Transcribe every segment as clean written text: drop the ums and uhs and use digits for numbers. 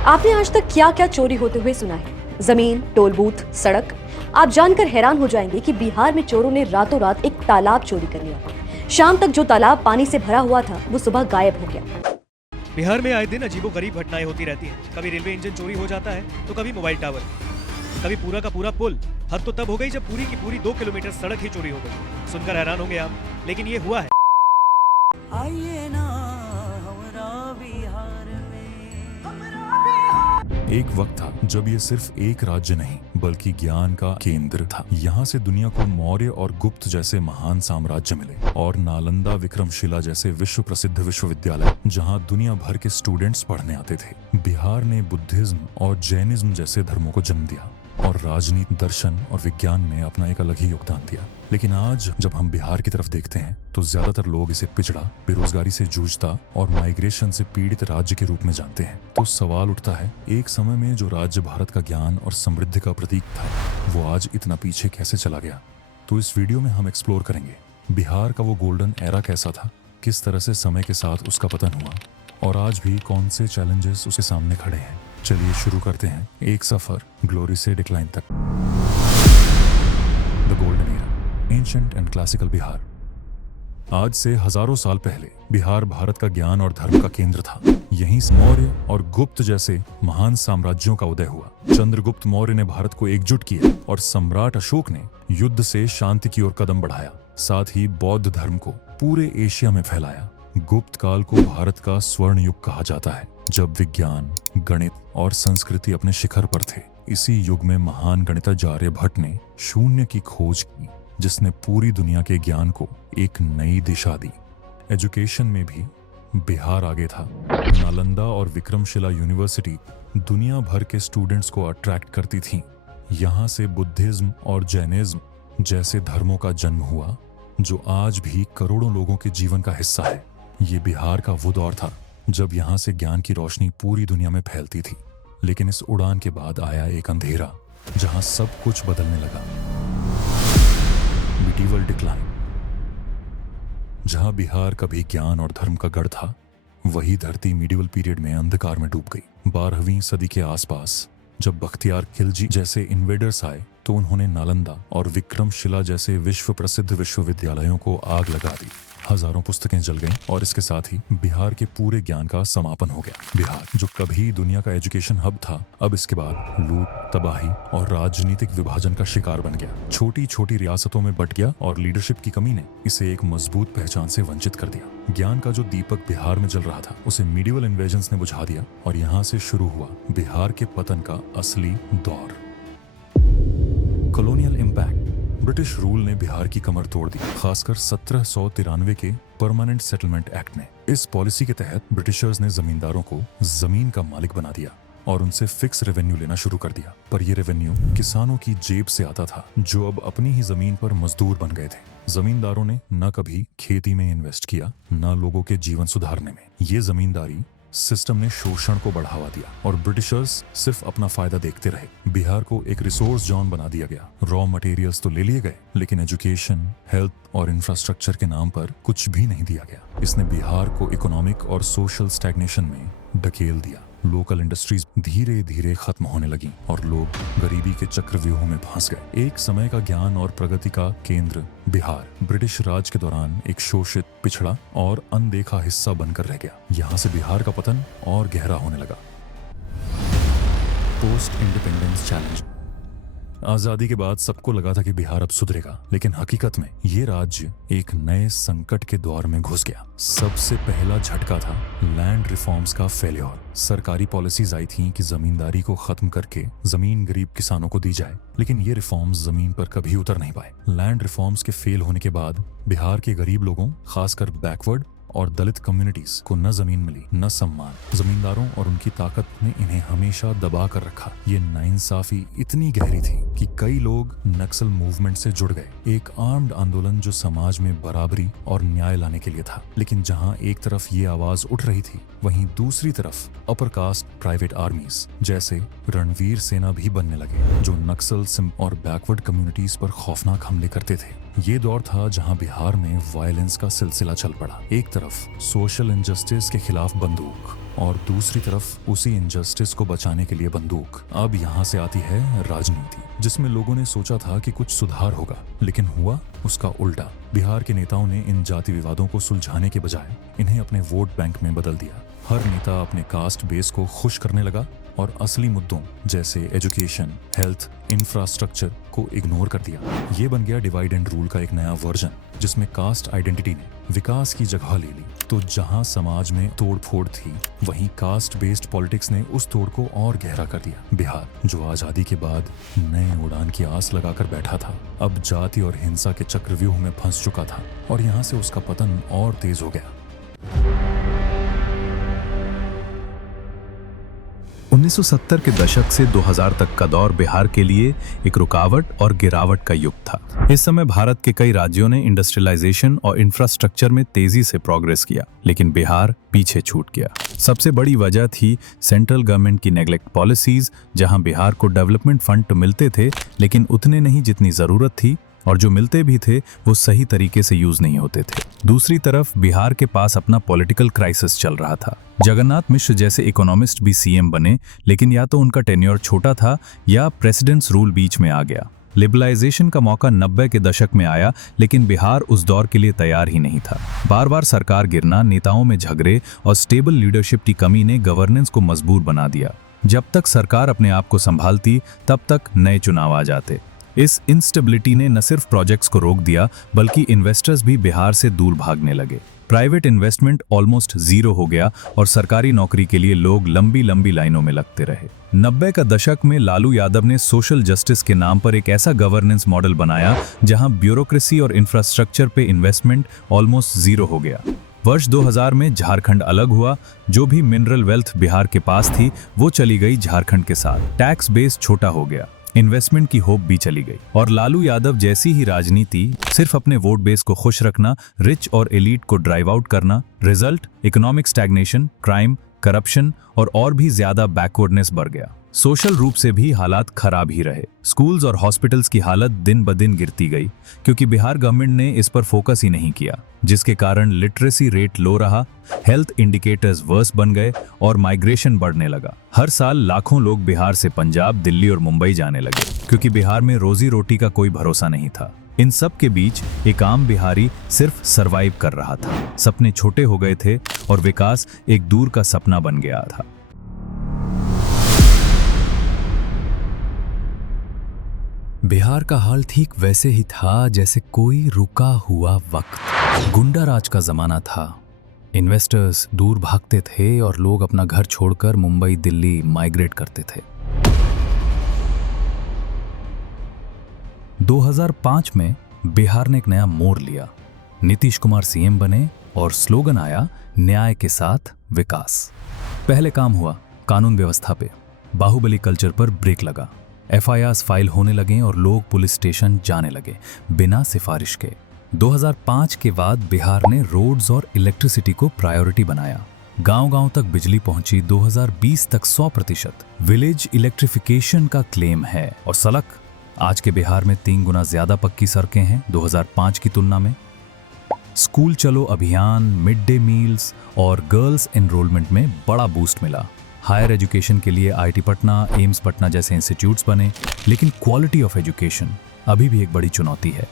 आपने आज तक क्या क्या चोरी होते हुए सुना है? जमीन, टोल बूथ, सड़क। आप जानकर हैरान हो जाएंगे कि बिहार में चोरों ने रातों रात एक तालाब चोरी कर लिया। शाम तक जो तालाब पानी से भरा हुआ था वो सुबह गायब हो गया। बिहार में आए दिन अजीबोगरीब घटनाएं होती रहती हैं। कभी रेलवे इंजन चोरी हो जाता है तो कभी मोबाइल टावर, कभी पूरा का पूरा पुल। हद तो तब हो गई जब पूरी की पूरी 2 किलोमीटर सड़क ही चोरी हो गई। सुनकर हैरान होंगे आप, लेकिन ये हुआ है। आइए ना हमरा बिहार में। एक वक्त था जब ये सिर्फ एक राज्य नहीं बल्कि ज्ञान का केंद्र था। यहाँ से दुनिया को मौर्य और गुप्त जैसे महान साम्राज्य मिले और नालंदा, विक्रमशिला जैसे विश्व प्रसिद्ध विश्वविद्यालय जहाँ दुनिया भर के स्टूडेंट्स पढ़ने आते थे। बिहार ने बुद्धिज्म और जैनिज्म जैसे धर्मों को जन्म दिया और राजनीति, दर्शन और विज्ञान में अपना एक अलग ही योगदान दिया। लेकिन आज जब हम बिहार की तरफ देखते हैं तो ज्यादातर लोग इसे पिछड़ा, बेरोजगारी से जूझता और माइग्रेशन से पीड़ित राज्य के रूप में जानते हैं। तो सवाल उठता है, एक समय में जो राज्य भारत का ज्ञान और समृद्धि का प्रतीक था वो आज इतना पीछे कैसे चला गया? तो इस वीडियो में हम एक्सप्लोर करेंगे बिहार का वो गोल्डन एरा कैसा था, किस तरह से समय के साथ उसका पतन हुआ और आज भी कौन से चैलेंजेस उसके सामने खड़े हैं। चलिए शुरू करते हैं एक सफर ग्लोरी से डिक्लाइन तक। The golden era, ancient and classical Bihar. आज से हजारों साल पहले बिहार भारत का ज्ञान और धर्म का केंद्र था। यहीं से मौर्य और गुप्त जैसे महान साम्राज्यों का उदय हुआ। चंद्रगुप्त मौर्य ने भारत को एकजुट किया और सम्राट अशोक ने युद्ध से शांति की ओर कदम बढ़ाया। साथ ही बौद्ध धर्म को पूरे एशिया में फैलाया। गुप्त काल को भारत का स्वर्ण युग कहा जाता है, जब विज्ञान, गणित और संस्कृति अपने शिखर पर थे। इसी युग में महान गणिताचार्य आर्यभट्ट ने शून्य की खोज की, जिसने पूरी दुनिया के ज्ञान को एक नई दिशा दी। एजुकेशन में भी बिहार आगे था। नालंदा और विक्रमशिला यूनिवर्सिटी दुनिया भर के स्टूडेंट्स को अट्रैक्ट करती थीं। यहाँ से बुद्धिज्म और जैनिज्म जैसे धर्मों का जन्म हुआ, जो आज भी करोड़ों लोगों के जीवन का हिस्सा है। ये बिहार का वो दौर था जब यहाँ से ज्ञान की रोशनी पूरी दुनिया में फैलती थी। लेकिन इस उड़ान के बाद आया एक अंधेरा, जहाँ सब कुछ बदलने लगा। Medieval decline. जहाँ बिहार कभी ज्ञान और धर्म का गढ़ था, वही धरती मिडीवल पीरियड में अंधकार में डूब गई। 12वीं सदी के आसपास जब बख्तियार खिलजी जैसे इन्वेडर्स आए तो उन्होंने नालंदा और विक्रमशिला जैसे विश्व प्रसिद्ध विश्वविद्यालयों को आग लगा दी। हजारों पुस्तकें जल गईं और इसके साथ ही बिहार के पूरे ज्ञान का समापन हो गया। बिहार, जो कभी दुनिया का एजुकेशन हब था, अब इसके बाद लूट, तबाही और राजनीतिक विभाजन का शिकार बन गया। छोटी छोटी रियासतों में बंट गया और लीडरशिप की कमी ने इसे एक मजबूत पहचान से वंचित कर दिया। ज्ञान का जो दीपक बिहार में जल रहा था, उसे मिडीवल इन्वेजन्स ने बुझा दिया और यहाँ से शुरू हुआ बिहार के पतन का असली दौर। Colonial impact. ब्रिटिश रूल ने बिहार की कमर तोड़ दी, खासकर 1793 के परमानेंट सेटलमेंट एक्ट ने। इस पॉलिसी के तहत ब्रिटिशर्स ने जमींदारों को जमीन का मालिक बना दिया और उनसे फिक्स रेवेन्यू लेना शुरू कर दिया। पर यह रेवेन्यू किसानों की जेब से आता था, जो अब अपनी ही जमीन पर मजदूर बन गए थे। जमींदारों ने न कभी खेती में इन्वेस्ट किया, न लोगों के जीवन सुधारने में। ये जमींदारी सिस्टम ने शोषण को बढ़ावा दिया और ब्रिटिशर्स सिर्फ अपना फायदा देखते रहे। बिहार को एक रिसोर्स जोन बना दिया गया। रॉ मटेरियल्स तो ले लिए गए, लेकिन एजुकेशन, हेल्थ और इंफ्रास्ट्रक्चर के नाम पर कुछ भी नहीं दिया गया। इसने बिहार को इकोनॉमिक और सोशल स्टैग्नेशन में ढकेल दिया। लोकल इंडस्ट्रीज धीरे धीरे खत्म होने लगी और लोग गरीबी के चक्रव्यूह में फंस गए। एक समय का ज्ञान और प्रगति का केंद्र बिहार ब्रिटिश राज के दौरान एक शोषित, पिछड़ा और अनदेखा हिस्सा बनकर रह गया। यहाँ से बिहार का पतन और गहरा होने लगा। Post independence challenge. आजादी के बाद सबको लगा था कि बिहार अब सुधरेगा, लेकिन हकीकत में ये राज्य एक नए संकट के दौर में घुस गया। सबसे पहला झटका था लैंड रिफॉर्म्स का फेल्योर। सरकारी पॉलिसीज आई थीं कि जमींदारी को खत्म करके जमीन गरीब किसानों को दी जाए, लेकिन ये रिफॉर्म्स जमीन पर कभी उतर नहीं पाए। लैंड रिफॉर्म्स के फेल होने के बाद बिहार के गरीब लोगों, खासकर बैकवर्ड और दलित कम्युनिटीज को न जमीन मिली, न सम्मान। जमींदारों और उनकी ताकत ने इन्हें हमेशा दबा कर रखा। ये नाइंसाफी इतनी गहरी थी कि कई लोग नक्सल मूवमेंट से जुड़ गए, एक आर्म्ड आंदोलन जो समाज में बराबरी और न्याय लाने के लिए था। लेकिन जहां एक तरफ ये आवाज उठ रही थी, वहीं दूसरी तरफ अपर कास्ट प्राइवेट आर्मीज जैसे रणवीर सेना भी बनने लगे, जो नक्सल और बैकवर्ड कम्युनिटीज पर खौफनाक हमले करते थे। ये दौर था जहां बिहार में वायलेंस का सिलसिला चल पड़ा। एक तरफ सोशल इनजस्टिस के खिलाफ बंदूक और दूसरी तरफ उसी इनजस्टिस को बचाने के लिए बंदूक। अब यहाँ से आती है राजनीति, जिसमें लोगों ने सोचा था कि कुछ सुधार होगा, लेकिन हुआ उसका उल्टा। बिहार के नेताओं ने इन जाति विवादों को सुलझाने के बजाय इन्हें अपने वोट बैंक में बदल दिया। हर नेता अपने कास्ट बेस को खुश करने लगा और असली मुद्दों जैसे एजुकेशन, हेल्थ, इंफ्रास्ट्रक्चर को इग्नोर कर दिया। ये बन गया डिवाइड एंड रूल का एक नया वर्जन, जिसमें कास्ट आइडेंटिटी ने विकास की जगह ले ली। तो जहां समाज में तोड़-फोड़ थी, वहीं कास्ट बेस्ड पॉलिटिक्स ने उस तोड़ को और गहरा कर दिया। बिहार, जो आजादी के बाद नए उड़ान की आस लगाकर बैठा था, अब जाति और हिंसा के चक्रव्यूह में फंस चुका था और यहाँ से उसका पतन और तेज हो गया। 1970 के दशक से 2000 तक का दौर बिहार के लिए एक रुकावट और गिरावट का युग था। इस समय भारत के कई राज्यों ने इंडस्ट्रियलाइजेशन और इंफ्रास्ट्रक्चर में तेजी से प्रोग्रेस किया, लेकिन बिहार पीछे छूट गया। सबसे बड़ी वजह थी सेंट्रल गवर्नमेंट की नेग्लेक्ट पॉलिसीज, जहां बिहार को डेवलपमेंट फंड तो मिलते थे, लेकिन उतने नहीं जितनी जरूरत थी, और जो मिलते भी थे वो सही तरीके से यूज नहीं होते थे। दूसरी तरफ बिहार के पास अपना पॉलिटिकल क्राइसिस चल रहा था। जगन्नाथ मिश्र जैसे इकोनॉमिस्ट भी सीएम बने, लेकिन या तो उनका टेन्योर छोटा था या प्रेसिडेंट्स रूल बीच में आ गया। लिबरलाइजेशन का मौका 90 के दशक में आया, लेकिन बिहार उस दौर के लिए तैयार ही नहीं था। बार बार सरकार गिरना, नेताओं में झगड़े और स्टेबल लीडरशिप की कमी ने गवर्नेंस को मजबूर बना दिया। जब तक सरकार अपने आप को संभालती, तब तक नए चुनाव आ जाते। इस इंस्टेबिलिटी ने न सिर्फ प्रोजेक्ट्स को रोक दिया, बल्कि इन्वेस्टर्स भी बिहार से दूर भागने लगे। प्राइवेट इन्वेस्टमेंट ऑलमोस्ट जीरो हो गया और सरकारी नौकरी के लिए लोग लंबी लंबी लाइनों में लगते रहे। 90 का दशक में लालू यादव ने सोशल जस्टिस के नाम पर एक ऐसा गवर्नेंस मॉडल बनाया जहां ब्यूरोक्रेसी और इंफ्रास्ट्रक्चर पे इन्वेस्टमेंट ऑलमोस्ट जीरो हो गया। वर्ष 2000 में झारखंड अलग हुआ। जो भी मिनरल वेल्थ बिहार के पास थी, वो चली गई झारखंड के साथ। टैक्स बेस छोटा हो गया, इन्वेस्टमेंट की होप भी चली गई, और लालू यादव जैसी ही राजनीति, सिर्फ अपने वोट बेस को खुश रखना, रिच और एलीट को ड्राइव आउट करना। Result, economic stagnation, crime, corruption और भी ज्यादा बैकवर्डनेस बढ़ गया। सोशल रूप से भी हालात खराब ही रहे। स्कूल्स और हॉस्पिटल्स की हालत दिन ब दिन गिरती गई, क्योंकि बिहार गवर्नमेंट ने इस पर फोकस ही नहीं किया, जिसके कारण लिटरेसी रेट लो रहा, हेल्थ इंडिकेटर्स वर्स बन गए और माइग्रेशन बढ़ने लगा। हर साल लाखों लोग बिहार से पंजाब, दिल्ली और मुंबई जाने लगे, क्योंकि बिहार में रोजी रोटी का कोई भरोसा नहीं था। इन सब के बीच एक आम बिहारी सिर्फ सरवाइव कर रहा था। सपने छोटे हो गए थे और विकास एक दूर का सपना बन गया था। बिहार का हाल ठीक वैसे ही था जैसे कोई रुका हुआ वक्त। गुंडा राज का जमाना था। इन्वेस्टर्स दूर भागते थे और लोग अपना घर छोड़कर मुंबई, दिल्ली माइग्रेट करते थे। 2005 में बिहार ने एक नया मोड़ लिया। नीतीश कुमार सीएम बने और स्लोगन आया, न्याय के साथ विकास। पहले काम हुआ कानून व्यवस्था पे। बाहुबली कल्चर पर ब्रेक लगा। FIRs फाइल होने लगे और लोग पुलिस स्टेशन जाने लगे बिना सिफारिश के। 2005 के बाद बिहार ने रोड्स और इलेक्ट्रिसिटी को प्रायोरिटी बनाया। गांव-गांव तक बिजली पहुंची। 2020 तक 100% विलेज इलेक्ट्रिफिकेशन का क्लेम है। और सड़क, आज के बिहार में 3 गुना ज्यादा पक्की सड़कें हैं 2005 की तुलना में। स्कूल चलो अभियान, मिड डे मील्स और गर्ल्स एनरोलमेंट में बड़ा बूस्ट मिला। हायर एजुकेशन के लिए IIT पटना, एम्स पटना जैसे इंस्टीट्यूट्स बने, लेकिन क्वालिटी ऑफ एजुकेशन अभी भी एक बड़ी चुनौती है।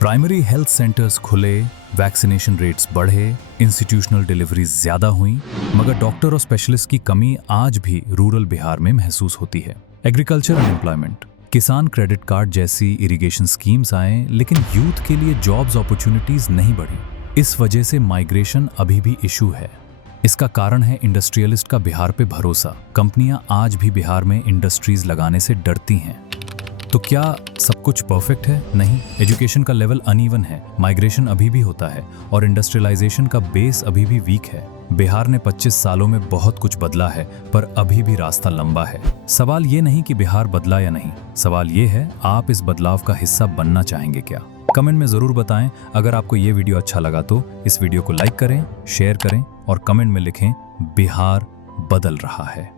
प्राइमरी हेल्थ सेंटर्स खुले, वैक्सीनेशन रेट्स बढ़े, इंस्टीट्यूशनल डिलीवरीज ज्यादा हुई, मगर डॉक्टर और स्पेशलिस्ट की कमी आज भी रूरल बिहार में महसूस होती है। एग्रीकल्चर एंड एम्प्लॉयमेंट, किसान क्रेडिट कार्ड जैसी इरिगेशन स्कीम्स आए, लेकिन यूथ के लिए जॉब्स अपॉर्चुनिटीज नहीं बढ़ी। इस वजह से माइग्रेशन अभी भी इशू है। इसका कारण है इंडस्ट्रियलिस्ट का बिहार पे भरोसा। कंपनियां आज भी बिहार में इंडस्ट्रीज लगाने से डरती हैं। तो क्या सब कुछ परफेक्ट है? नहीं। एजुकेशन का लेवल अनइवन है, माइग्रेशन अभी भी होता है और इंडस्ट्रियलाइजेशन का बेस अभी भी वीक है। बिहार ने 25 सालों में बहुत कुछ बदला है, पर अभी भी रास्ता लंबा है। सवाल ये नहीं कि बिहार बदला या नहीं, सवाल ये है आप इस बदलाव का हिस्सा बनना चाहेंगे क्या? कमेंट में जरूर बताएं। अगर आपको ये वीडियो अच्छा लगा तो इस वीडियो को लाइक करें, शेयर करें और कमेंट में लिखें, बिहार बदल रहा है।